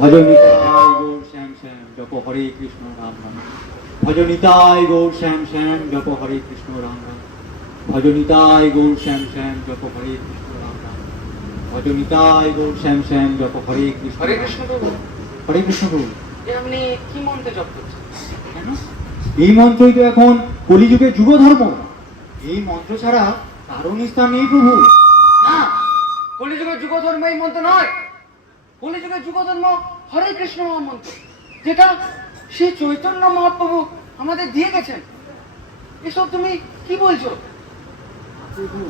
ভজনিতায় গৌর শ্যাম শ্যাম জপ হরে কৃষ্ণ রাম রাম। ভজনিতায় গৌর শ্যাম শ্যাম জপ হরে কৃষ্ণ রাম রাম। ভজনিতায় গৌর শ্যাম শ্যাম জপ হরে কৃষ্ণ রাম রাম। ভজনিতায় গৌর শ্যাম শ্যাম জপ হরে কৃষ্ণ। হরে কৃষ্ণ প্রভু। হরে কৃষ্ণ প্রভু। আপনি কি মন্ত্রে জপ করছেন? কেন? এই মন্ত্রই তো এখন কলিযুগের যুগ ধর্ম। এই মন্ত্র ছাড়া কারো নিস্তার নেই প্রভু। না, কলিযুগের যুগ ধর্ম এই মন্ত্র নয়। কলিযুগের যুগ ধর্ম হরে কৃষ্ণ মহামন্ত্র, যেটা শ্রী চৈতন্য মহাপ্রভু আমাদের দিয়ে গেছেন। এসব তুমি কি বলছো? প্রভু,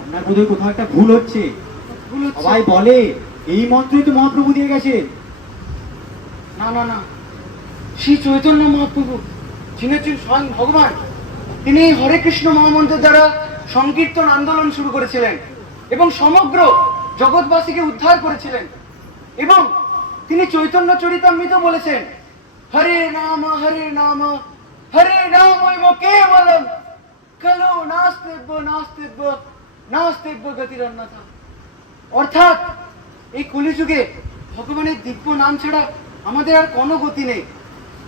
আপনার বোধহয় কোথাও একটা ভুল হচ্ছে। ভুল হচ্ছে? সবাই বলে এই মন্ত্রই তো মহাপ্রভু দিয়ে গেছেন। না না না, শ্রী চৈতন্য মহাপ্রভু যিনি হচ্ছেন স্বয়ং ভগবান, তিনি এই হরে কৃষ্ণ মহামন্ত্রের দ্বারা সংকীর্তন আন্দোলন শুরু করেছিলেন এবং সমগ্র জগৎবাসীকে উদ্ধার করেছিলেন। এবং তিনি চৈতন্য চরিতামৃত বলেছেন, হরে নাম হরে নাম হরে নাম কেবলম খলু নাস্তিব্য নাস্তিব্য নাস্তিব্য গতিরন্যথা। অর্থাৎ এই কলিযুগে ভগবানের দিব্য নাম ছাড়া আমাদের আর কোনো গতি নেই।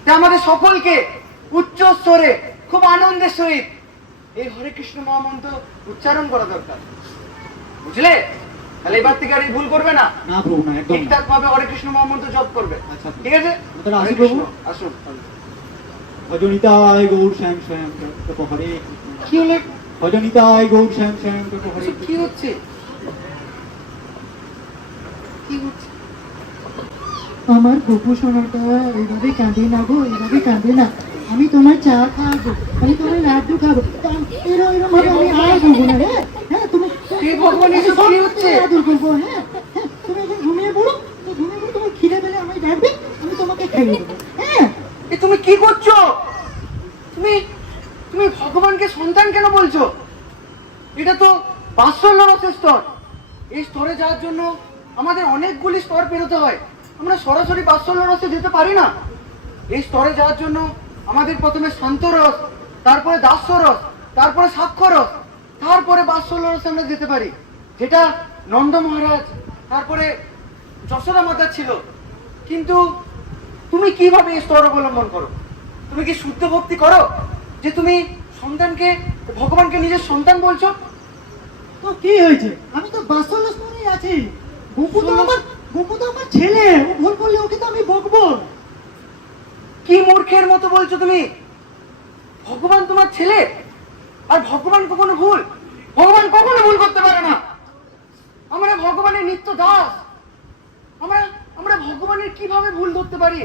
তাই আমাদের সকলকে উচ্চ স্তরে খুব আনন্দের সহিত এই হরে কৃষ্ণ মহামন্ত্র উচ্চারণ করা দরকার। বুঝলে? তাহলে এবার থেকে আর এই ভুল করবে না। না প্রভু, না, একদম ঠিকঠাক ভাবে হরে কৃষ্ণ মহামন্ত্র জপ করবে। আচ্ছা, ঠিক আছে? তাহলে আসি হরে প্রভু। কৃষ্ণ, আসুন। ভজনিতায় গৌর শ্যাম শ্যাম জপ হরে কৃষ্ণ। কি হলো? ভজনিতায় গৌর শ্যাম শ্যাম জপ হরে এসব কি কৃষ্ণ। হচ্ছে? কি হচ্ছে? আমার গপু সোনাটা এইভাবে কাঁদে না গো, এইভাবে কাঁদে না। আমি তোমার চা খাবো, আমি তোমার লাড্ডু খাবো, এরকম ভাবে আমি আর করবো না। হ্যাঁ হ্যাঁ, তুমি হে ভগবান, এসব কি হচ্ছে? আদর করবো। হ্যাঁ হ্যাঁ, তুমি এখন ঘুমিয়ে পড়ো, ঘুমিয়ে পড়ো, তোমার খিদে পেলে আমায় ডাকবে, আমি তোমাকে খাইয়ে দেবো। হ্যাঁ, এ তুমি কি করছো? তুমি তুমি ভগবানকে সন্তান কেন বলছো? এটা তো বাৎসল্য রসের স্তর। এই স্তরে যাওয়ার জন্য আমাদের অনেকগুলি স্তর পেরোতে হয়। আমরা সরাসরি বাৎসল্য রসে যেতে পারি না। এই স্তরে যাওয়ার জন্য আমাদের প্রথমে শান্ত রস, তারপরে দাস্য রস, তারপরে সাক্ষ্য রস, তারপরে বাৎসল্য রসে আমরা যেতে পারি, যেটা নন্দ মহারাজ তারপরে যশোদা মাতা ছিল। কিন্তু তুমি কিভাবে এই স্তর অবলম্বন করো? তুমি কি শুদ্ধ ভক্তি করো যে তুমি সন্তানকে, ভগবানকে নিজের সন্তান বলছো? তো কি হয়েছে? আমি তো বাসল স্তরেই আছি। গপু তো আমার ছেলে, ও ভুল করলে ওকে তো আমি বকবো। কি মূর্খের মতো বলছো তুমি? ভগবান তোমার ছেলে, আর ভগবান কখনো ভুল, ভগবান কখনো ভুল করতে পারে না। আমরা ভগবানের নিত্য দাস। আমরা আমরা ভগবানের কিভাবে ভুল ধরতে পারি?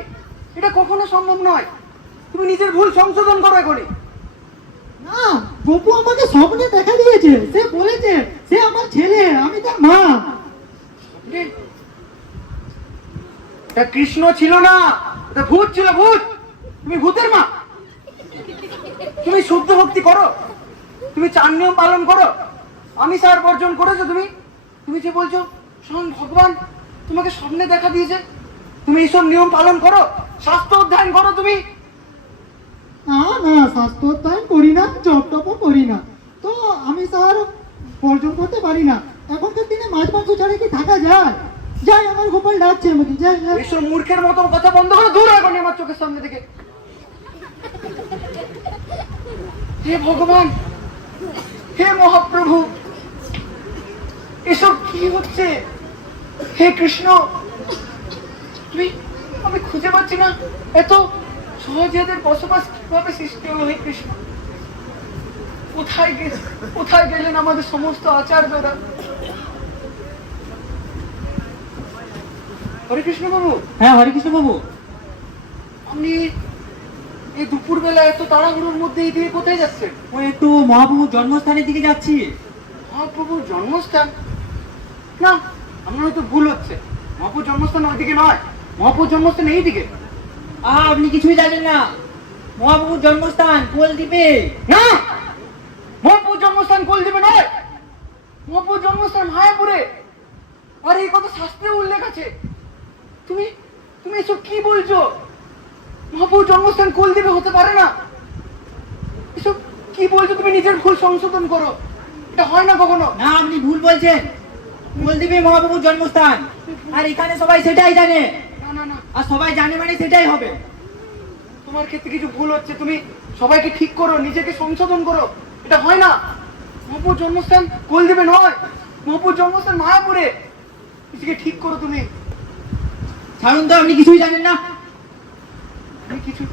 এটা কখনো সম্ভব নয়। তুমি নিজের ভুল সংশোধন করো এখনই। না, গপু আমাকে স্বপ্নে দেখা দিয়েছে, সে বলেছে সে আমার ছেলে, আমি তার মা। এটা কৃষ্ণ ছিল না, এটা ভূত ছিল, ভূত। তুমি ভূতের মা। তুমি শুদ্ধ ভক্তি করো, তুমি 4 নিয়ম পালন করো, আমিষ বর্জন করেছো। তুমি তুমি যে বলছো স্বয়ং ভগবান তোমাকে স্বপ্নে দেখা দিয়েছে, তুমি এইসব নিয়ম পালন করো, শাস্ত্র অধ্যয়ন করো। তুমি না না, স্বাস্থ্য অধ্যয়ন করি না, জপ টপও করি না, তো আমি স্যার বর্জন করতে পারি না। এখনকার দিনে মাছ মাংস ছাড়া কি থাকা যায়? যাই, আমার গোপাল ডাকছে আমাকে, যাই যাই। এইসব মূর্খের মতো কথা বন্ধ করো, দূর এখন আমার চোখের সামনে থেকে। হে ভগবান, হে মহাপ্রভু, এসব কি হচ্ছে? হে কৃষ্ণ, তুমি, আমি খুঁজে পাচ্ছি না এত সহজে এদের বসবাস কিভাবে সৃষ্টি হলো। হে কৃষ্ণ, কোথায় গেলেন আমাদের সমস্ত আচার্যরা? হরে কৃষ্ণ বাবু। হ্যাঁ হরে কৃষ্ণ বাবু। আপনি এই দুপুর বেলা এত তাড়াহুড়োর মধ্যে এই দিকে কোথায় যাচ্ছেন? ওই একটু মহাপ্রভুর জন্মস্থানের দিকে যাচ্ছি। মহাপ্রভুর জন্মস্থান? না, আমার হয়তো ভুল হচ্ছে। মহাপ্রভুর জন্মস্থান ওইদিকে নয়, মহাপ্রভুর জন্মস্থান এইদিকে। আপনি কিছুই জানেন না। মহাপ্রভুর জন্মস্থান কোলদ্বীপে। না, মহাপ্রভুর জন্মস্থান কোলদ্বীপে নয়, মহাপ্রভুর জন্মস্থান মায়াপুরে। আর এই কথা শাস্ত্রে উল্লেখ আছে। তুমি তুমি এসব কি বলছো? মহাপ্রভুর জন্মস্থান কোলদ্বীপে হতে পারে না। এসব কি বলছো? তুমি নিজের ভুল সংশোধন করো, এটা হয় না কখনো। না, আপনি ভুল বলছেন। কোলদ্বীপে মহাপ্রভুর জন্মস্থান, আর এখানে সবাই সেটাই জানে। না না না, আর সবাই জানে মানে সেটাই হবে। তোমার ক্ষেত্রে কিছু ভুল হচ্ছে। তুমি সবাইকে ঠিক করো, নিজেকে সংশোধন করো, এটা হয় না। মহাপ্রভুর জন্মস্থান কোলদ্বীপে নয়, মহাপ্রভুর জন্মস্থান মায়াপুরে। নিজেকে ঠিক করো তুমি। ছাড়ুন তো, আপনি কিছুই জানেন না। আমি কিছু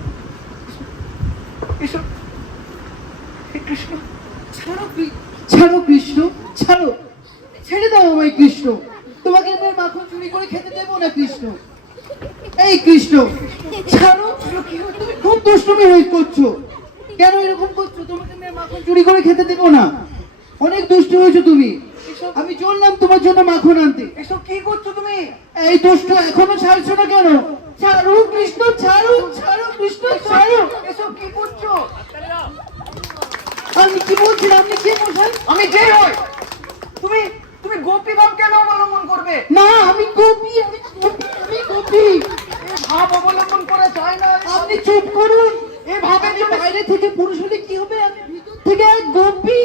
এসব হে কৃষ্ণ, ছাড়ো কৃষ্ণ, ছাড়ো, ছেড়ে দাও আমায় কৃষ্ণ। তোমাকে আমি আর মাখন চুরি করে খেতে দেবো না কৃষ্ণ। এই কৃষ্ণ, ছাড়ো। তুমি খুব দুষ্টুমি করছো। কেন এরকম করছো? তোমাকে আমি আর মাখন চুরি করে খেতে দেবো না। অনেক দুষ্টু হয়েছো তুমি। আমি চললাম তোমার জন্য মাখন আনতে। এসব কি করছো তুমি? এই দুষ্ট এখনো ছাড়ছো না কেন? ছাড়ো কৃষ্ণ, ছাড়ো, ছাড়ো কৃষ্ণ, ছাড়ো। এসব কি করছো? আমি কি বলছিলাম? আপনি কে মশাই? আমি যে হই, তুমি তুমি গোপী ভাব কেন অবলম্বন করবে? না, আমি গোপী, আমি গোপী, আমি গোপী। এই ভাব অবলম্বন করা যায় না। আপনি চুপ করুন। এই ভাবের আপনি জন্য বাইরে থেকে পুরুষ হলে কি হবে? আমি ভিতর থেকে এক গোপী,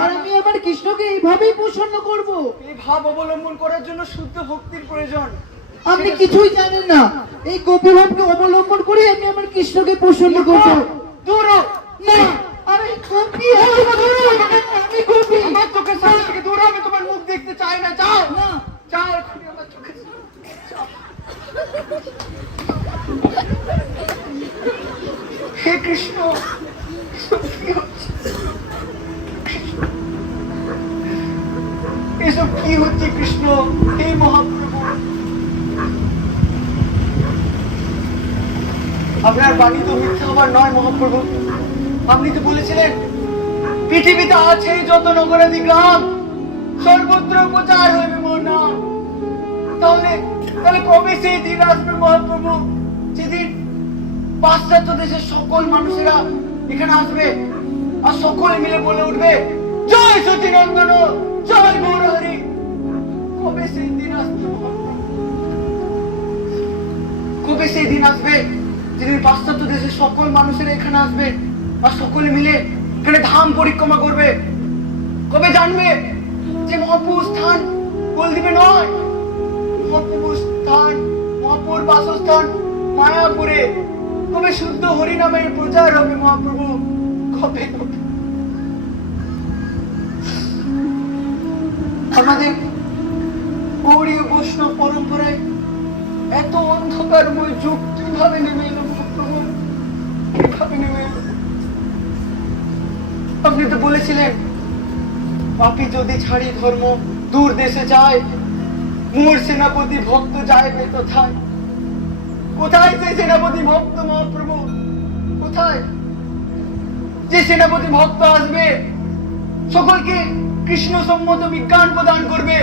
আর আমি আমার কৃষ্ণকে এইভাবেই প্রসন্ন করব। এই ভাব অবলম্বন করার জন্য শুদ্ধ ভক্তির প্রয়োজন। আপনি কিছুই জানেন না। এই গোপী ভাবকে অবলম্বন করে আমি আমার কৃষ্ণকে প্রসন্ন করব। দূর হও। না, আমি গোপী, আমি গোপী। আমার চোখের সামনে থেকে দূর হও। আমি তোমার মুখ দেখতে চাই না। যাও না, যাও এখনই আমার চোখের সামনে। যাও। হে কৃষ্ণ, এসব কি হচ্ছে? এসব কি হচ্ছে কৃষ্ণ? হে মহাপ্রভু, আপনার বাণী তো মিথ্যা হবার নয় মহাপ্রভু। আপনি তো বলেছিলেন পৃথিবীতে আছে যত নগরাদি গ্রাম, সর্বত্র প্রচার হইবে মোর নাম। তাহলে তাহলে কবে সেই দিন আসবে মহাপ্রভু, যেদিন পাশ্চাত্য দেশের সকল মানুষেরা এখানে আসবে আর সকলে মিলে বলে উঠবে জয় সচিনন্দন, জয় গৌরহরি? কবে সেই দিন আসবে মহাপ্রভু? কবে সেই দিন আসবে যেদিন পাশ্চাত্য দেশের সকল মানুষেরা এখানে আসবে আর সকলে মিলে এখানে ধাম পরিক্রমা করবে? কবে জানবে যে মহাপ্রভুর স্থান কোলদ্বীপে নয়, মহাপ্রভুর স্থান, মহাপ্রভুর বাসস্থান মায়াপুরে? কবে শুদ্ধ হরিনামের প্রচার হবে মহাপ্রভু? কবে হবে? আমাদের গৌড়ীয় বৈষ্ণব পরম্পরায় এত অন্ধকারময় যুগ কিভাবে নেমে এলো মহাপ্রভু? কিভাবে নেমে এলো? আপনি তো বলেছিলেন পাপী যদি ছাড়ি ধর্ম দূর দেশে যায়, মোর সেনাপতি ভক্ত যাইবে তথায়। কোথায় সেই সেনাপতি ভক্ত মহাপ্রভু? কোথায় যে সেনাপতি ভক্ত আসবে, সকলকে কৃষ্ণ সম্মত বিজ্ঞান প্রদান করবে,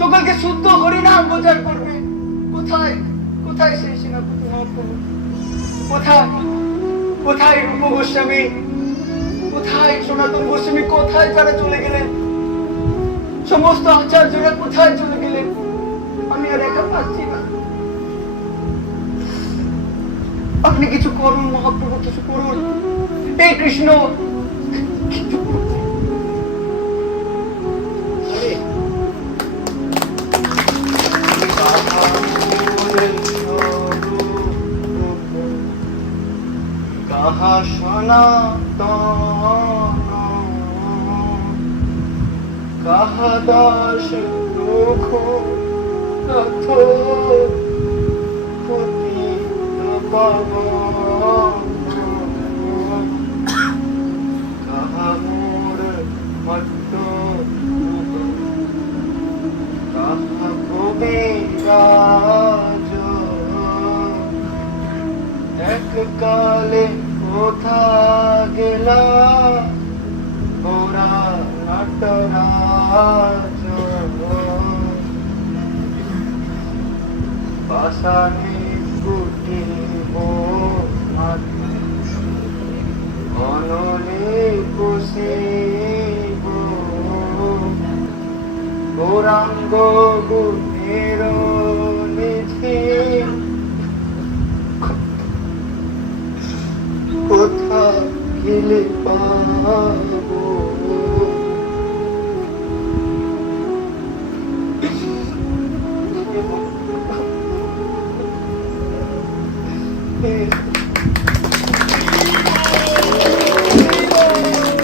সকলকে শুদ্ধ হরিনাম প্রচার করবে? কোথায় কোথায় সেই সেনাপতি মহাপ্রভু? কোথায় কোথায় রূপ গোস্বামী? কোথায় সনাতন গোস্বামী? কোথায় তারা চলে গেলেন? সমস্ত আচার্যরা কোথায় চলে গেলেন? আমি আর একা পাচ্ছি না। আপনি কিছু করুন মহাপ্রভু, কিছু করুন। হে কৃষ্ণ, কিছু করুন। কাহা সনাতন, কাহা দাস দুঃখ রথ পতিত পাবন, কাহা মোর মত্ত, কাহা কবিরাজ, এককালে কোথা গেলা গোরা নটরাজ, পাশানি গুটি গৌরাঙ্গ গুণের নিধি কোথা গেলে পাবো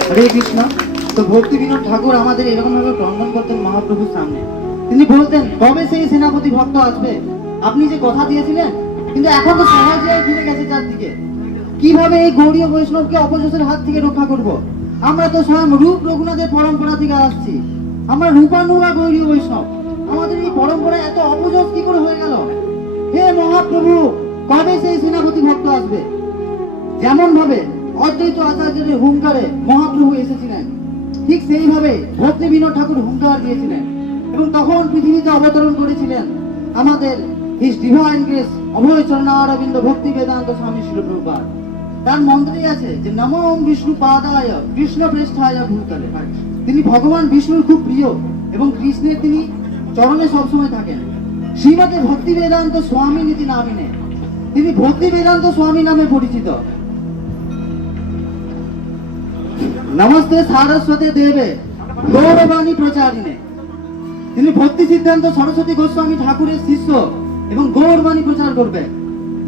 হরে কৃষ্ণ। তো ভক্তি বিনোদ ঠাকুর আমাদের এরকম ভাবে ক্রন্দন করতেন মহাপ্রভুর সামনে। তিনি বলতেন, কবে সেই সেনাপতি ভক্ত আসবে? আপনি যে কথা দিয়েছিলেন, কিন্তু এখন তো সহজে ফিরে গেছে চারদিকে। কিভাবে এই গৌড়ীয় বৈষ্ণবকে অপযশের হাত থেকে রক্ষা করব? আমরা তো স্বয়ং রূপ রঘুনাথের পরম্পরা থেকে আসছি। আমরা রূপানুরা গৌড়ীয় বৈষ্ণব। আমাদের এই পরম্পরা এত অপযশ কি করে হয়ে গেল? হে মহাপ্রভু, কবে সেই সেনাপতি ভক্ত আসবে? যেমন ভাবে অদ্বৈত আচার্যের হুঙ্কারে মহাপ্রভু এসেছিলেন, ঠিক সেইভাবে ভক্তি বিনোদ ঠাকুর হুঙ্কার দিয়েছিলেন এবং তখন পৃথিবীতে অবতরণ করেছিলেন আমাদের হিজ ডিভাইন গ্রেস অভয় চরণারবিন্দ ভক্তি বেদান্ত স্বামী শিল প্রভুপাদ। তার মন্ত্রেই আছে যে নমো ওম বিষ্ণু পাদায় কৃষ্ণ পৃষ্ঠায় ভূতলে। তিনি ভগবান বিষ্ণুর খুব প্রিয় এবং কৃষ্ণের তিনি চরণে সবসময় থাকেন। শ্রীমতে ভক্তি বেদান্ত স্বামী নীতি নামিনে তিনি ভক্তি বেদান্ত স্বামী নামে পরিচিত। নমস্তে সারস্বতী দেবে গৌরবাণী প্রচারিণে। তিনি ভক্তি সিদ্ধান্ত সরস্বতী গোস্বামী ঠাকুরের শিষ্য এবং গৌরবাণী প্রচার করবে।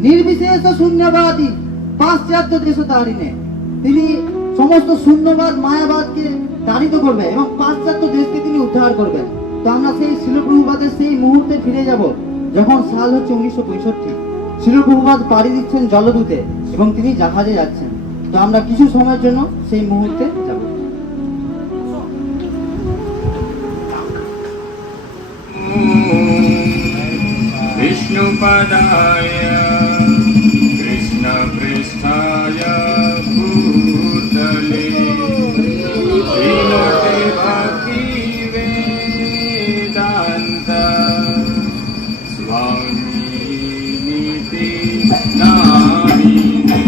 নির্বিশেষ শূন্যবাদী পাশ্চাত্য দেশ তারিণে তিনি সমস্ত শূন্যবাদ মায়াবাদকে তাড়িত করবে এবং পাশ্চাত্য দেশকে তিনি উদ্ধার করবেন। তো আমরা সেই শিলপ্রভুপাদের সেই মুহূর্তে ফিরে যাব যখন সাল হচ্ছে 1965। শিলপ্রভুপাদ পাড়ি দিচ্ছেন জলদূতে এবং তিনি জাহাজে যাচ্ছেন। তো আমরা কিছু সময়ের জন্য সেই মুহূর্তে যাব। विष्णुपदाय कृष्णपृष्ठाय भूतले श्रीमते भक्तिवेदान्त स्वामिनीति नामिने।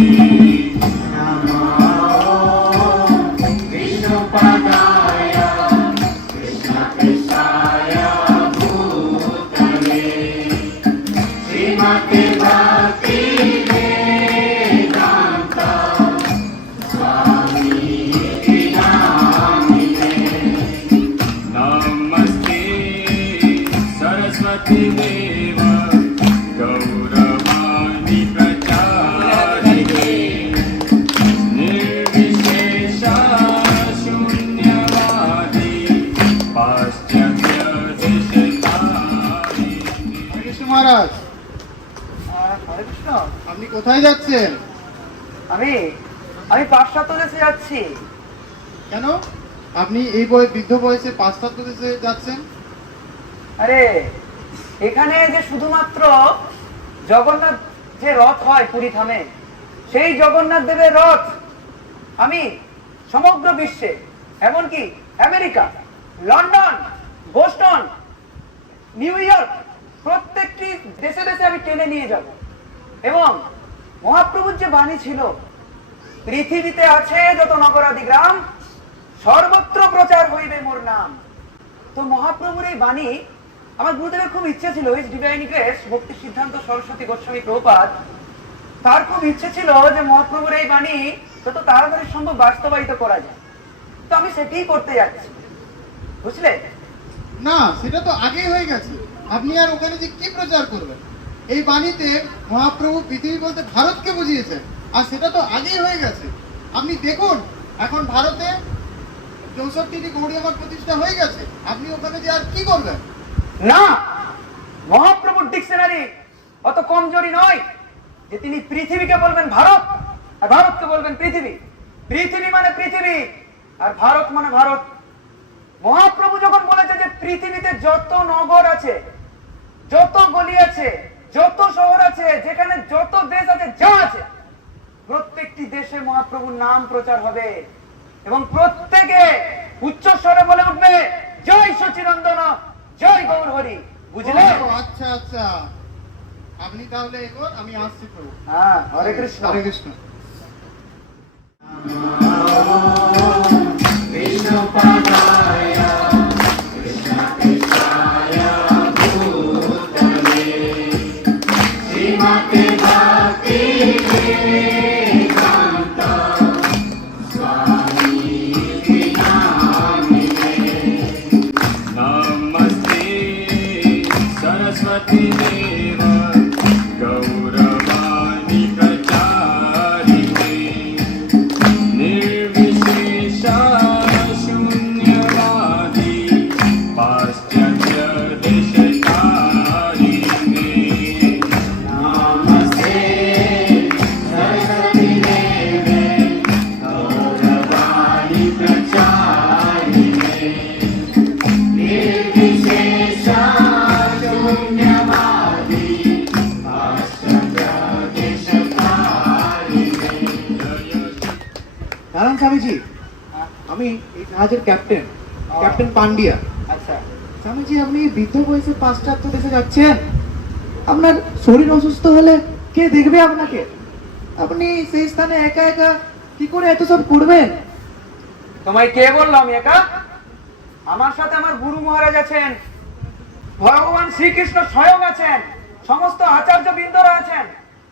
नमस्ते सरस्वती देव गौरवाणी प्रचारिणे निर्विशेष शून्यवादी पाश्चात्य देशतारिणे। কৃষ্ণ মহারাজ, হরে কৃষ্ণ। আপনি কোথায় যাচ্ছেন? আমি পাশ্চাত্য দেশে যাচ্ছি। কেন আপনি এই বৃদ্ধ বয়সে পাশ্চাত্য দেশে যাচ্ছেন? আরে এখানে যে শুধুমাত্র জগন্নাথ যে রথ হয় পুরী ধামে, সেই জগন্নাথ দেবের রথ আমি সমগ্র বিশ্বে, এমনকি America, London, Boston, new York, প্রত্যেকটি দেশে দেশে আমি টেনে নিয়ে যাব। এবং মহাপ্রভুর যে বাণী ছিল, পৃথিবীতে আছে যত নগরাদি গ্রাম, সর্বত্র প্রচার হইবে মোর নাম। তো মহাপ্রভুর এই বাণী, আমার গুরুদেবের খুব ইচ্ছে ছিল, হিজ ডিভাইন গ্রেস ভক্তি সিদ্ধান্ত সরস্বতী গোস্বামী প্রভুপাদ, তার খুব ইচ্ছে ছিল যে মহাপ্রভুর এই বাণী যত তাড়াতাড়ি সম্ভব বাস্তবায়িত করা যায়। তো আমি সেটাই করতে যাচ্ছি, বুঝলে? না, সেটা তো আগেই হয়ে গেছে। আপনি আর ওখানে যে কি প্রচার করবেন? এই বাণীতে মহাপ্রভু পৃথিবী বলতে ভারতকে বুঝিয়েছেন, আর সেটা তো আগেই হয়ে গেছে। আপনি দেখুন, এখন ভারতে 64টি গৌড়ীয় মঠ প্রতিষ্ঠা হয়ে গেছে। আপনি ওখানে যে আর কি করবেন? না, মহাপ্রভুর ডিকশনারি অত কমজোরি নয় যে তিনি পৃথিবীকে বলবেন ভারত আর ভারতকে বলবেন পৃথিবী। পৃথিবী মানে পৃথিবী আর ভারত মানে ভারত। মহাপ্রভু যখন বলেছে যে পৃথিবীতে যত নগর আছে, যত গলি আছে, যত শহর আছে, যেখানে যত দেশ আছে, যা আছে, প্রত্যেকটি দেশে মহাপ্রভুর নাম প্রচার হবে এবং প্রত্যেকে উচ্চ স্বরে বলে উঠবে, জয় সচিনন্দন, জয় গৌর হরি। বুঝলে? আচ্ছা আচ্ছা, আপনি তাহলে এগোন, আমি আসছি প্রভু। হ্যাঁ, হরে কৃষ্ণ। হরে কৃষ্ণ। विष्णुपदाय कृष्ण कृष्णाय দাঁড়ান স্বামীজি, আমি এই জাহাজের ক্যাপ্টেন, ক্যাপ্টেন পান্ডিয়া। আচ্ছা, স্বামীজি, আপনি বৃদ্ধ বয়সে পাশ্চাত্য দেশে যাচ্ছেন, আপনার শরীর অসুস্থ হলে কে দেখবে আপনাকে? আপনি সেই স্থানে একা একা কি করে এত সব করবেন? তোমায় কে বললো আমি একা? আমার সাথে আমার গুরু মহারাজ আছেন, ভগবান শ্রীকৃষ্ণ স্বয়ং আছেন, সমস্ত আচার্য বৃন্দরা আছেন।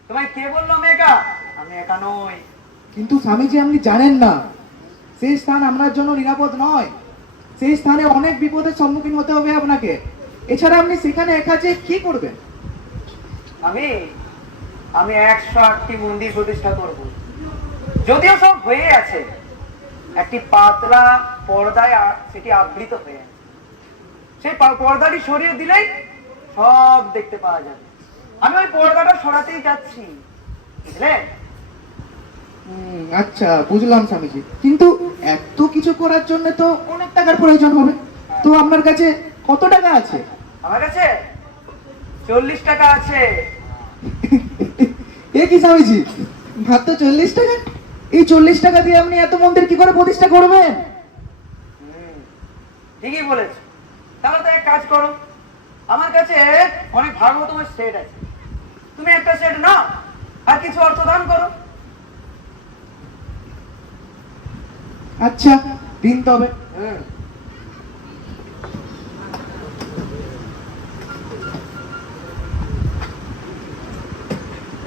তোমায় কে বললো আমি একা? আমি একা নই। কিন্তু স্বামীজি, আপনি জানেন না সেই স্থান আপনার জন্য নিরাপদ নয়। সেই স্থানে অনেক বিপদের সম্মুখীন হতে হবে আপনাকে। এছাড়া আপনি সেখানে একা যে কি করবেন? আমি 108টি মন্দির প্রতিষ্ঠা করব, যদিও সব হয়ে আছে, একটি পাতলা পর্দায় সেটি আবৃত হয়ে আছে। সেই পর্দাটি সরিয়ে দিলেই সব দেখতে পাওয়া যাবে। আমি ওই পর্দাটা সরাতেই যাচ্ছি, বুঝলেন? আচ্ছা, বুঝলাম স্বামীজি, কিন্তু এত কিছু করার জন্য তো অনেক টাকার প্রয়োজন হবে। তো আপনার কাছে কত টাকা আছে? আমার কাছে 40 টাকা আছে। এ কি স্বামীজি, মাত্র 40 টাকা? এই 40 টাকা দিয়ে আপনি এত মন্দির কি করে প্রতিষ্ঠা করবেন? ঠিকই বলেছ। তাহলে তো এক কাজ করো, আমার কাছে অনেক ভাগবতমের সেট আছে, তুমি একটা সেট নাও আর কিছু অর্থ দান করো। আচ্ছা, দিন তবে।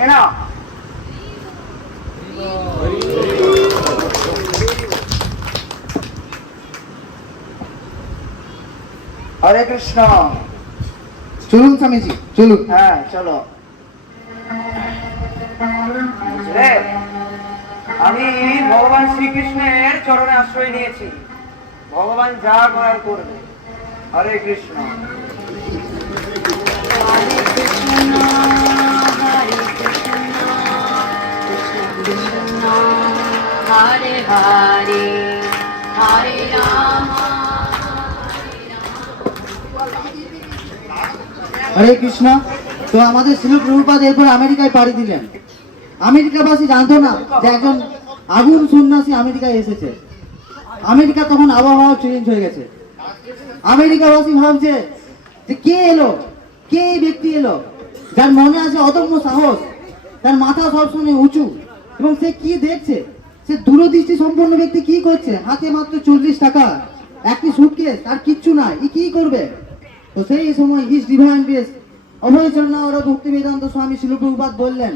এ নাও। হরে কৃষ্ণ। চলুন স্বামীজি, চলুন। হ্যাঁ, চলো। বুঝলে, আমি ভগবান শ্রীকৃষ্ণের চরণে আশ্রয় নিয়েছি, ভগবান যা করার করবে। হরে Krishna. Hare Hare, Hare Rama. হরে কৃষ্ণ। তো আমাদের শিল প্রভুপাদ এরপর আমেরিকায় পাড়ি দিলেন। আমেরিকাবাসী জানতো না যে একজন আগুন সন্ন্যাসী আমেরিকায় এসেছে। আমেরিকা তখন আবহাওয়া চেঞ্জ হয়ে গেছে। আমেরিকাবাসী ভাবছে যে কে এলো, কে এই ব্যক্তি এলো যার মনে আছে অদম্য সাহস, তার মাথা সবসময় উঁচু, এবং সে কি দেখছে, সে দূরদৃষ্টি সম্পন্ন ব্যক্তি কি করছে, হাতে মাত্র 40 টাকা, একটি সুটকেস, আর কিচ্ছু নাই, ই কি করবে? তো সেই সময় হিজ ডিভাইন গ্রেস অভয় চন্দ্র ভক্তি বেদান্ত স্বামী শিল প্রভুপাদ বললেন,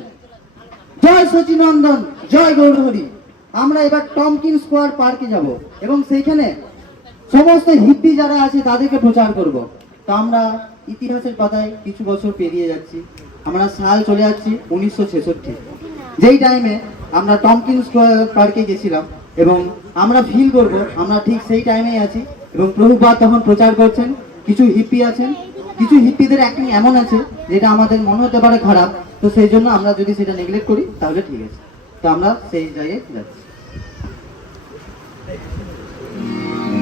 জয় সচিনন্দন, জয় গৌরহরি, আমরা এবার টমকিন স্কোয়ার পার্কে যাব এবং সেইখানে সমস্ত হিপ্পি যারা আছে তাদেরকে প্রচার করব। তো আমরা ইতিহাসের পাতায় কিছু বছর পেরিয়ে যাচ্ছি, আমরা সাল চলে যাচ্ছি 1966, যেই টাইমে আমরা টমকিন স্কোয়ার পার্কে গেছিলাম এবং আমরা ফিল করব আমরা ঠিক সেই টাইমেই আছি। এবং প্রভুপাদ তখন প্রচার করছেন, কিছু হিপ্পি আছেন, কিছু হিপ্পিদের অ্যাক্টিং এমন আছে যেটা আমাদের মনে হতে পারে খারাপ, তো সেই জন্য আমরা যদি সেটা নেগলেক্ট করি তাহলে ঠিক আছে। তো আমরা সেই জায়গায় যাচ্ছি।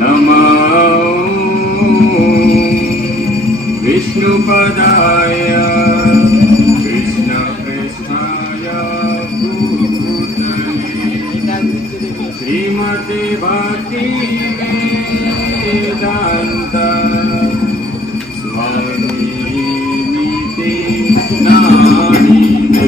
नमो विष्णुपदाय कृष्णपृष्ठाय भूतले श्रीमते भक्ति वेदान्त स्वामिनिते नामिने।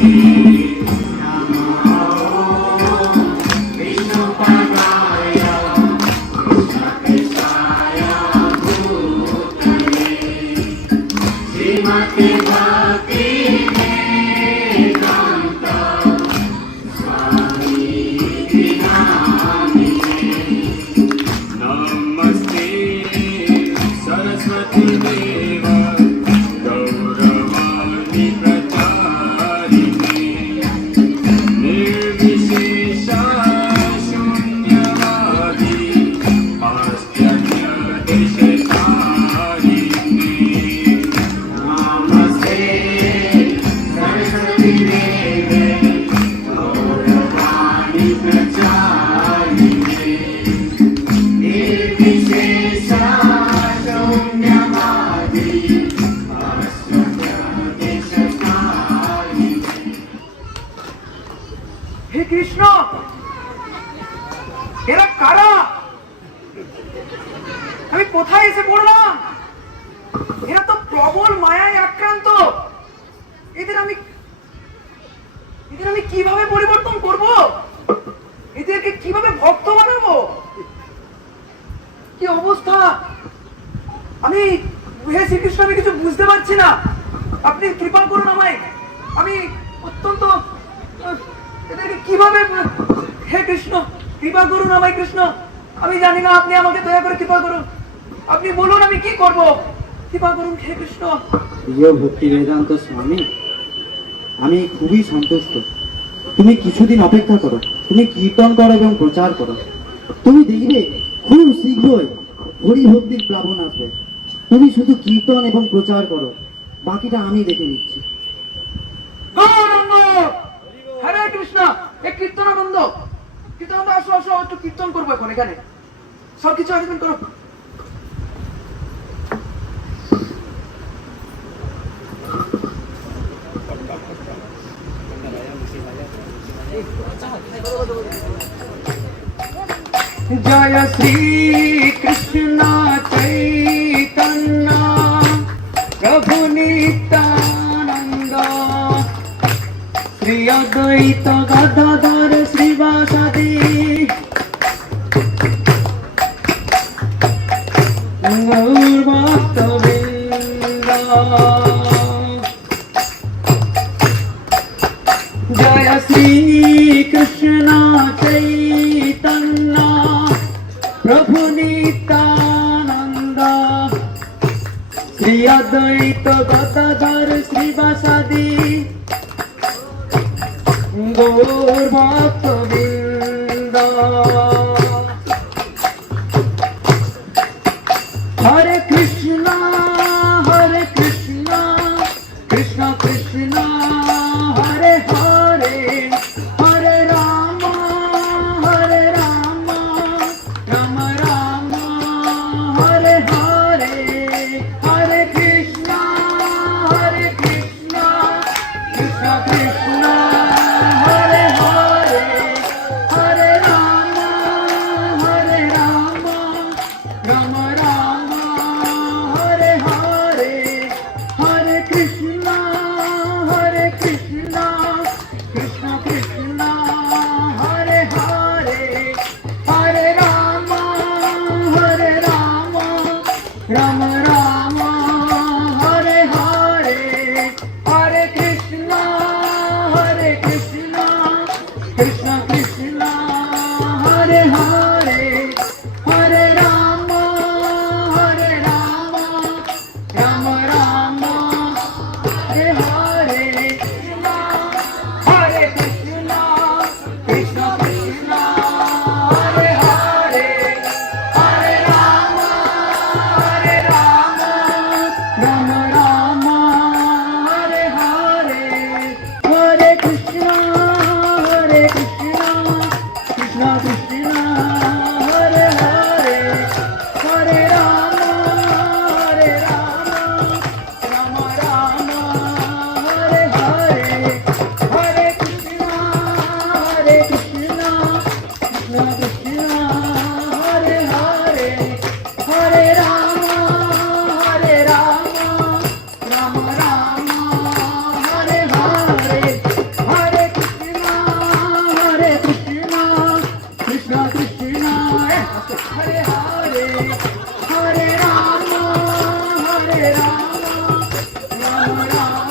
नमस्ते सरस्वती देव गौरवाणी प्रचारिणे निर्विशेष शून्यवादी पाश्चात्य देशकारिणे। नमस्ते सरस्वती देव गौरवाणी प्रचारिणे निर्विशेष शून्यवादी पाश्चात्य देशकारिणे। হে কৃষ্ণ, এরা কারা? আমি কোথায় এসে পড়লাম? এরা তো প্রবল মায়ায় আক্রান্ত। এদের আমি কিভাবে পরিবর্তন করব? এদেরকে কিভাবে ভক্ত বানাবো? কি অবস্থা! আমি হে শ্রীকৃষ্ণ, আমি কিছু বুঝতে পারছি না। আপনি কৃপা করুন আমায়। আমি অত্যন্ত এদেরকে কিভাবে, হে কৃষ্ণ কৃপা করুন আমায় কৃষ্ণ। আমি জানি না, আপনি আমাকে দয়া করে কৃপা করুন। আপনি বলুন আমি কি করব? কৃপা করুন হে কৃষ্ণ। প্রিয় ভক্তি বেদান্ত স্বামী, আমি খুবই সন্তুষ্ট। তুমি কিছুদিন অপেক্ষা করো, তুমি কীর্তন করো এবং প্রচার করো। তুমি দেখবে খুব শীঘ্রই হরি ভক্তির প্লাবন আসবে। তুমি শুধু কীর্তন এবং প্রচার করো, বাকিটা আমি দেখে নিচ্ছি। গৌরাঙ্গ, হরে কৃষ্ণ। এ কীর্তনানন্দ, কীর্তনানন্দ, আসো আসো, একটু কীর্তন করবো এখন এখানে। সব কিছু আয়োজন করো। জয় শ্রী কৃষ্ণ চৈতন্য প্রভু নিত্যানন্দ শ্রী অদ্বৈত গদাধর শ্রীবাসাদি গৌর ভক্তবৃন্দ। জয় শ্রী কৃষ্ণ চৈতন্য প্রভু নিত্যানন্দ শ্রী অদ্বৈত গদাধর শ্রীবাসাদি গৌর ভক্তবৃন্দ। হরে কৃষ্ণ কৃষ্ণ কৃষ্ণ হরে হরে, হরে রাম রাম রাম হরে হরে, হরে কৃষ্ণ কৃষ্ণ কৃষ্ণ হরে হরে, হরে রাম রাম রাম হরে হরে, হরে কৃষ্ণ কৃষ্ণ কৃষ্ণ হরে হরে, হরে রাম রাম রাম হরে হরে, হরে কৃষ্ণ কৃষ্ণ কৃষ্ণ হরে হরে, হরে রাম রাম রাম হরে হরে, হরে কৃষ্ণ কৃষ্ণ কৃষ্ণ হরে হরে, হরে রাম রাম রাম হরে হরে, হরে কৃষ্ণ কৃষ্ণ কৃষ্ণ হরে হরে, হরে রাম রাম রাম হরে হরে, হরে কৃষ্ণ কৃষ্ণ কৃষ্ণ হরে হরে, হরে রাম রাম রাম হরে হরে, হরে কৃষ্ণ কৃষ্ণ কৃষ্ণ হরে হরে, হরে রাম রাম রাম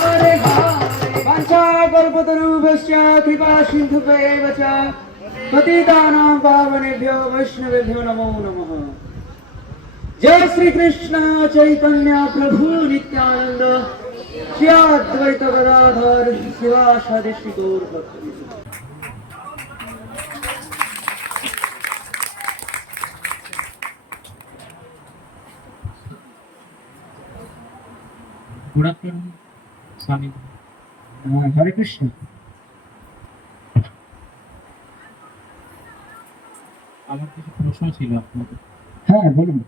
হরে হরে। বাঞ্ছা কল্পতরুভ্যশ্চ কৃপা সিন্ধুভ্যেব চ পতিতানাং পাবনেভ্यो वैष्णवेभ्यो नमो नमः। जय श्री कृष्ण चैतन्य प्रभु नित्यानंद श्री अद्वैत गदाधर शिवासादि श्री गौर भक्तवृंद। গুড আফটারনুন স্বামী। হরে কৃষ্ণ। আমার কিছু প্রশ্ন ছিল আপনাদের। হ্যাঁ বলুন।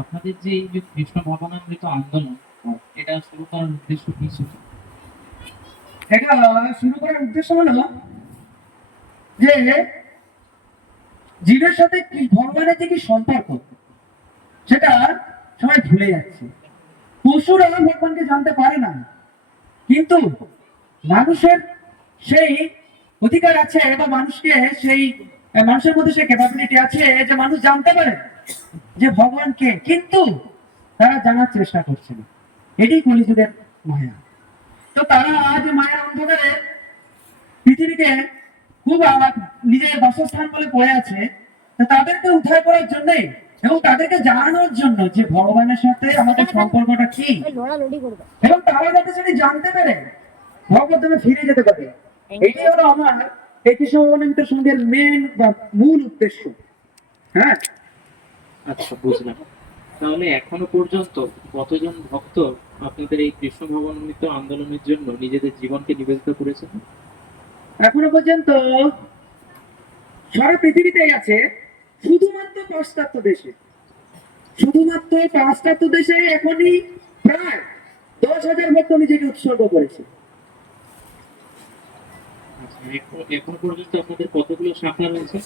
আপনাদের যে এই যে কৃষ্ণ ভাবনামৃত আন্দোলন, এটা শুরু করার উদ্দেশ্য কি ছিল? এটা শুরু করার উদ্দেশ্য হলো যে জীবের সাথে কি ভগবানের যে কি সম্পর্ক সেটা সবাই ভুলে যাচ্ছে। পশুরা ভগবানকে জানতে পারে না, কিন্তু মানুষের সেই অধিকার আছে বা মানুষের মধ্যে সেই ক্যাপাবিলিটি আছে যে মানুষ জানতে পারে যে ভগবানকে, কিন্তু তারা জানার চেষ্টা করছে না। এটাই কলিযুগের মায়া। তো তারা আজ মায়ের অন্ধকারে পৃথিবীকে খুব নিজের বাসস্থান বলে পড়ে আছে। তো তাদেরকে উদ্ধার করার জন্যই এবং তাদেরকে জানানোর জন্য যে ভগবানের সাথে আমাদের সম্পর্কটা কি, এবং তারা যাতে সেটি জানতে পারে ভগবদ্ধামে ফিরে যেতে পারে, এটাই হলো আমার এই কৃষ্ণ ভগবানের সঙ্গের মেন বা মূল উদ্দেশ্য। হ্যাঁ, আচ্ছা, বুঝলাম। তাহলে এখনো পর্যন্ত কতজন ভক্ত আপনাদের এই কৃষ্ণ ভবনমিত আন্দোলনের জন্য নিজেদের জীবনকে নিবেদিত করেছেন? এখনো পর্যন্ত সারা পৃথিবীতেই আছে, শুধুমাত্র পাশ্চাত্য দেশে, এখনই প্রায় 10,000 ভক্ত নিজেকে উৎসর্গ করেছে। আচ্ছা, এখন পর্যন্ত আপনাদের কতগুলো শাখা রয়েছে?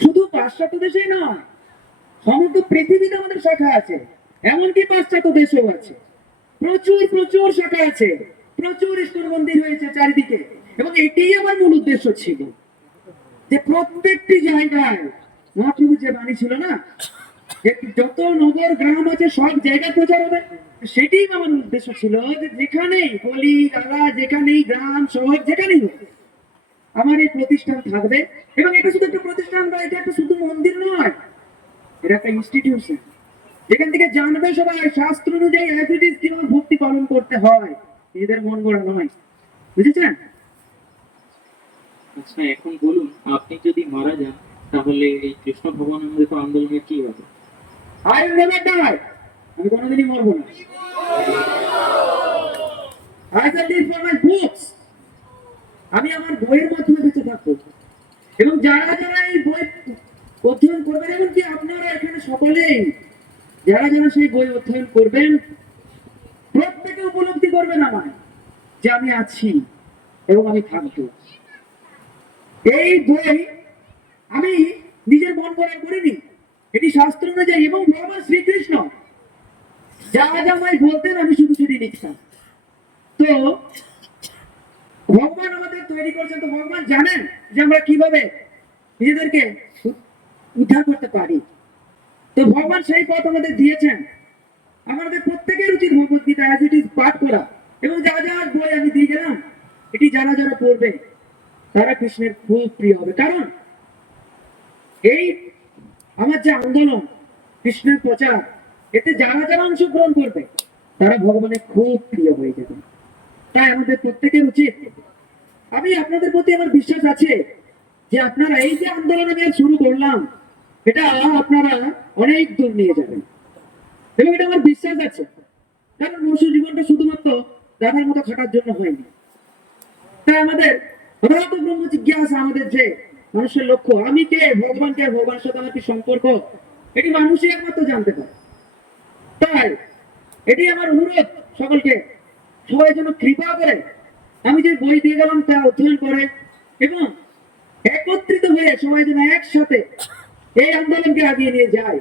শুধু পাশ্চাত্য দেশেই নয়, সমগ্র পৃথিবীতে আমাদের শাখা আছে, এমনকি পাশ্চাত্য দেশেও আছে। প্রচুর প্রচুর শাখা আছে, প্রচুর ইস্কন মন্দির হয়েছে চারিদিকে। এবং এটাই আমার মূল উদ্দেশ্য ছিল যে প্রত্যেকটি জায়গায় মহাপ্রভু যে বাণী ছিল না, যে যত নগর গ্রাম আছে সব জায়গায় প্রচার হবে, সেটাই আমার উদ্দেশ্য ছিল যে যেখানেই গলি গালা, যেখানেই গ্রাম শহর, যেখানেই হোক আমার এই প্রতিষ্ঠান থাকবে। এবং এটা শুধু একটা প্রতিষ্ঠান বা এটা একটা শুধু মন্দির নয়, এটা একটা ইনস্টিটিউশন, যেখান থেকে জানবে সবাই শাস্ত্র অনুযায়ী অ্যাজ ইট ইজ কিভাবে ভক্তি পালন করতে হয়, নিজেদের মন গড়া নয়। বুঝেছেন? আচ্ছা, এখন বলুন, আপনি যদি মারা যান তাহলে এই কৃষ্ণ ভবনমিত আন্দোলনের কি হবে? I will never die. আমি কোনোদিনই মরবো না। I shall live for my books. আমি আমার বইয়ের মাধ্যমে বেঁচে থাকবো। এবং যারা যারা এই বই অধ্যয়ন করবেন, এমনকি আপনারা এখানে সকলেই যারা যারা সেই বই অধ্যয়ন করবেন, প্রত্যেকে উপলব্ধি করবেন আমায় যে আমি আছি এবং আমি থাকবো। এই বই আমি নিজের মন গড়া করিনি, এটি শাস্ত্র অনুযায়ী। এবং ভগবান শ্রীকৃষ্ণ যা যা আমায় বলতেন আমি শুধু সেটি লিখতাম। তো ভগবান আমাদের তৈরি করছেন, তো ভগবান জানেন যে আমরা কিভাবে নিজেদেরকে উদ্ধার করতে পারি। তো ভগবান সেই পথ আমাদের দিয়েছেন। আমাদের প্রত্যেকের উচিত Bhagavad Gita as it is পাঠ করা। এবং যা যা বই আমি দিয়ে গেলাম, এটি যারা যারা পড়বে তারা কৃষ্ণের খুব প্রিয় হবে। কারণ এই আমার যে আন্দোলন কৃষ্ণের প্রচার, এতে যারা যারা অংশগ্রহণ করবে তারা ভগবানের খুব প্রিয় হয়ে যাবে। তাই আমাদের প্রত্যেকের উচিত, আমি আপনাদের প্রতি আমার বিশ্বাস আছে যে আপনারা এই যে আন্দোলন আমি শুরু করলাম, এটা আপনারা অনেক দূর নিয়ে যাবেন, এবং এটা আমার বিশ্বাস আছে। কারণ মনুষ্য জীবনটা শুধুমাত্র দাদার মতো খাটার জন্য হয়নি। তাই আমাদের অনাহত ব্রহ্ম জিজ্ঞাসা, আমাদের যে মানুষের লক্ষ্য, আমি কে, ভগবানকে, ভগবানের সাথে আমার কি সম্পর্ক, এটি মানুষই একমাত্র জানতে পারে। তাই এটি আমার অনুরোধ সকলকে, সবাই যেন কৃপা করে আমি যে বই দিয়ে গেলাম তা অধ্যয়ন করে, এবং একত্রিত হয়ে সবাই যেন একসাথে এই আন্দোলনকে আগিয়ে নিয়ে যায়,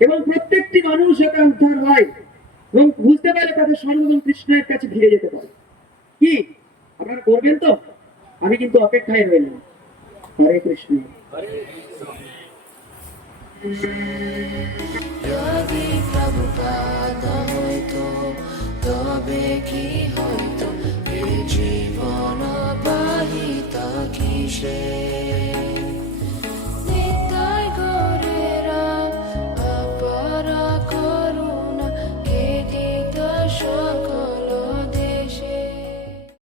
এবং প্রত্যেকটি মানুষ এটা উদ্ধার হয় এবং বুঝতে পারে তাদের সর্বজন কৃষ্ণের কাছে ফিরে যেতে পারে। কি আপনারা করবেন তো? আমি কিন্তু অপেক্ষায় রইলাম। হরে কৃষ্ণ। যদি প্রভুপাদ হইতো তবে কি হইতো, এ জীবন বাহিত কিসে।